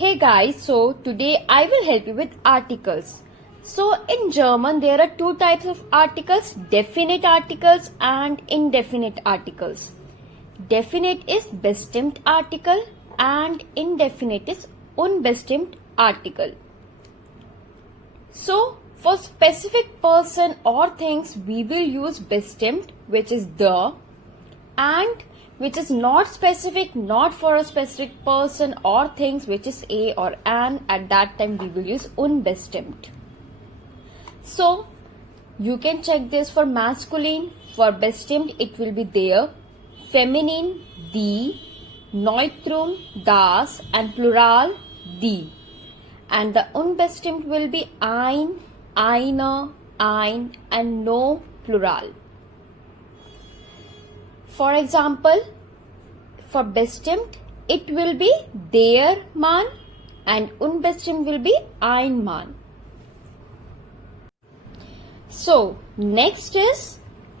Hey guys, so today I will help you with articles. So in German there are two types of articles, definite articles and indefinite articles. Definite is bestimmt article and indefinite is unbestimmt article. So for specific person or things we will use bestimmt, which is the, and which is not specific, not for a specific person or things, which is a or an. At that time we will use unbestimmt. So you can check this for masculine. For bestimmt it will be there, feminine die, neutrum das and plural die. And the unbestimmt will be ein, eine, ein and no plural. For example, for bestimmt it will be der Mann and unbestimmt will be ein Mann. So next is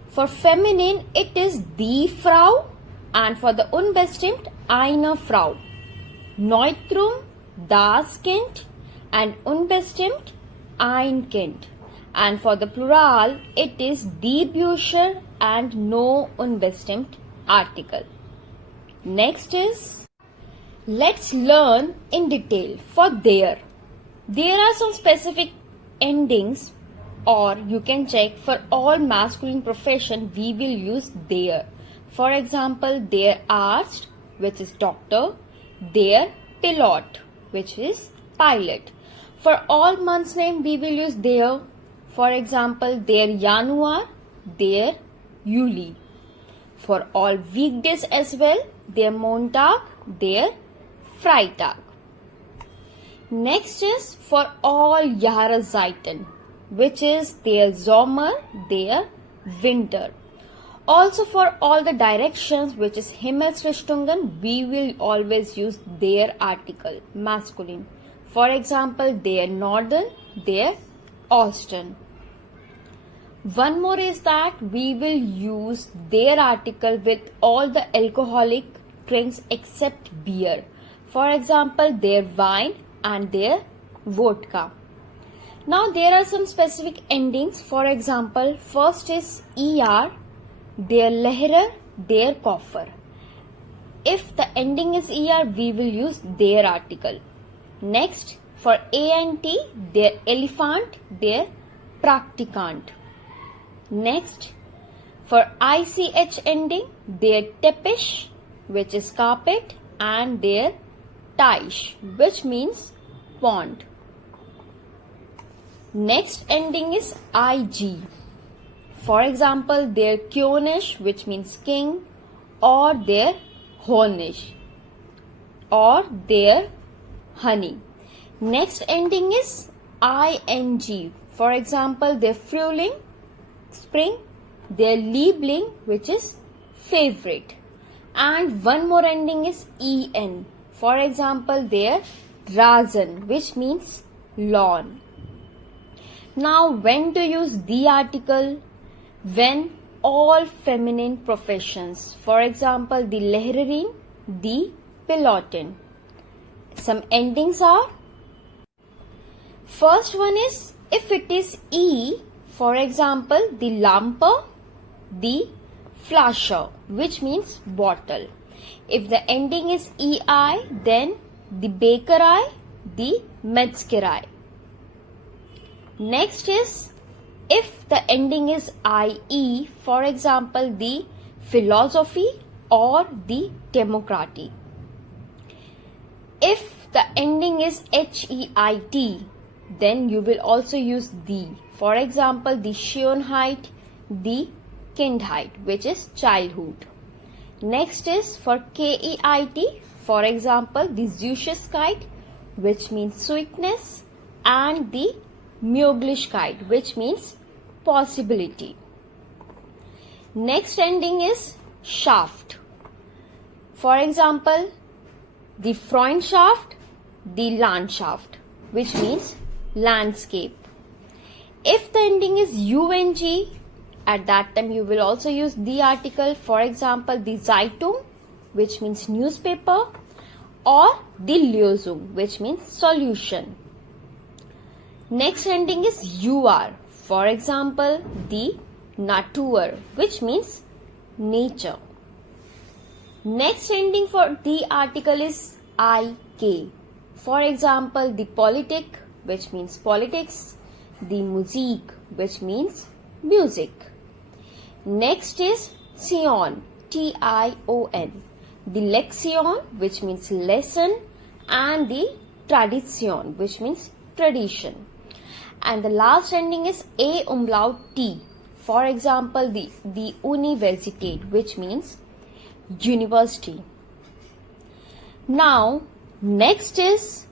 for feminine it is die Frau and for the unbestimmt eine Frau. Neutrum das Kind and unbestimmt ein Kind. And for the plural it is die Bücher and no unbestimmt article. Next is, let's learn in detail for there. There are some specific endings, or you can check for all masculine profession we will use there. For example, der Arzt, which is doctor, der Pilot, which is pilot. For all months name we will use there. For example, der Januar, der Juli. For all weekdays as well, der Montag, der Freitag. Next is for all Jahreszeiten, which is der Sommer, der Winter. Also for all the directions, which is Himmelsrichtungen, we will always use der article, masculine. For example, der Norden, der Osten. One more is that we will use their article with all the alcoholic drinks except beer. For example, their wine and their vodka. Now there are some specific endings. For example, first is er, der Lehrer, der Koffer. If the ending is er, we will use their article. Next, for ant, der Elephant, der Praktikant. Next, for ich ending, der Teppich, which is carpet, and der Teich, which means pond. Next ending is ig. For example, der König, which means king, or der Honig, or der honey. Next ending is ing. For example, der Frühling, spring, their Liebling, which is favorite. And one more ending is en. For example, their Rasen, which means lawn. Now, when to use the article? When all feminine professions. For example, the Lehrerin, the Pilotin. Some endings are, first one is if it is e. For example, the Lampe, the Flasche, which means bottle. If the ending is ei, then the Bäckerei, the Metzgerei. Next is if the ending is ie, for example, the Philosophy or the Demokratie. If the ending is heit, then you will also use the. For example, the Schönheit, the Kindheit, which is childhood. Next is for keit, for example, the Süßigkeit, which means sweetness, and the Möglichkeit, which means possibility. Next ending is Schaft. For example, the Freundschaft, the Landschaft, which means landscape. If the ending is ung, at that time you will also use the article. For example, the Zeitung, which means newspaper, or die Lösung, which means solution. Next ending is UR. For example, the Natur, which means nature. Next ending for the article is IK. For example, the Politik, which means politics, the Musik, which means music. Next is Tion, Tion, the Lexion, which means lesson, and the Tradition, which means tradition. And the last ending is A umlaut T. For example, the Universität, which means university. Now, next is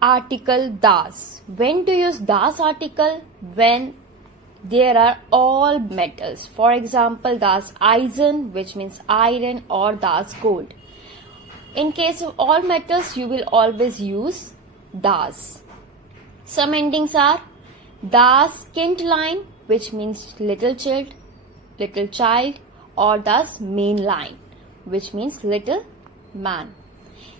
article das. When to use das article? When there are all metals. For example, das Eisen, which means iron, or das Gold. In case of all metals, you will always use das. Some endings are das Kindlein, which means little child, or das Männlein, which means little man.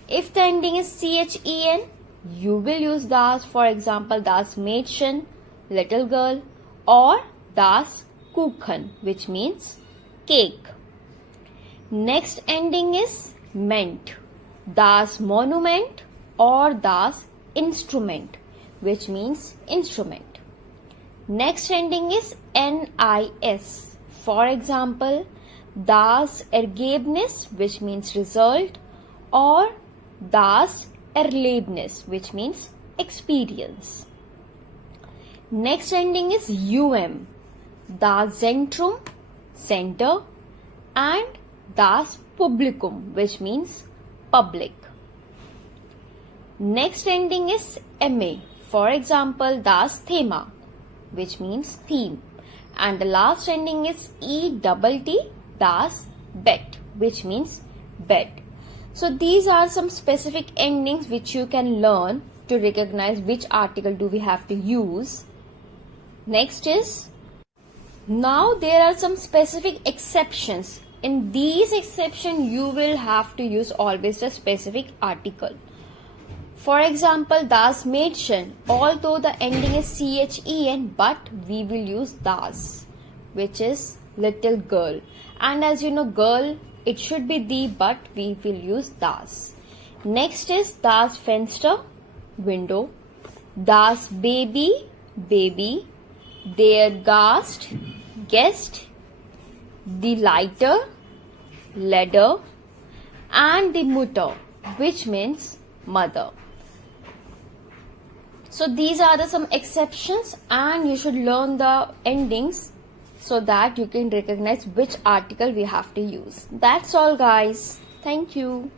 If the ending is CHEN, you will use das. For example, das Mädchen, little girl, or das Kuchen, which means cake. Next ending is ment, das Monument, or das Instrument, which means instrument. Next ending is NIS. For example, das Ergebnis, which means result, or das Erlebnis, which means experience. Next ending is das Zentrum, center, and das Publikum, which means public. Next ending is MA. For example, das Thema, which means theme. And the last ending is ETT, das Bett, which means bed. So these are some specific endings which you can learn to recognize which article do we have to use. Next is, now there are some specific exceptions. In these exceptions, you will have to use always the specific article. For example, das Mädchen, although the ending is CHEN, but we will use das, which is little girl. And as you know, girl, it should be the, but we will use das. Next is das Fenster, window, das Baby, baby, der Gast, guest, the lighter, ladder, and the Mutter, which means mother. So these are some exceptions, and you should learn the endings so that you can recognize which article we have to use. That's all, guys. Thank you.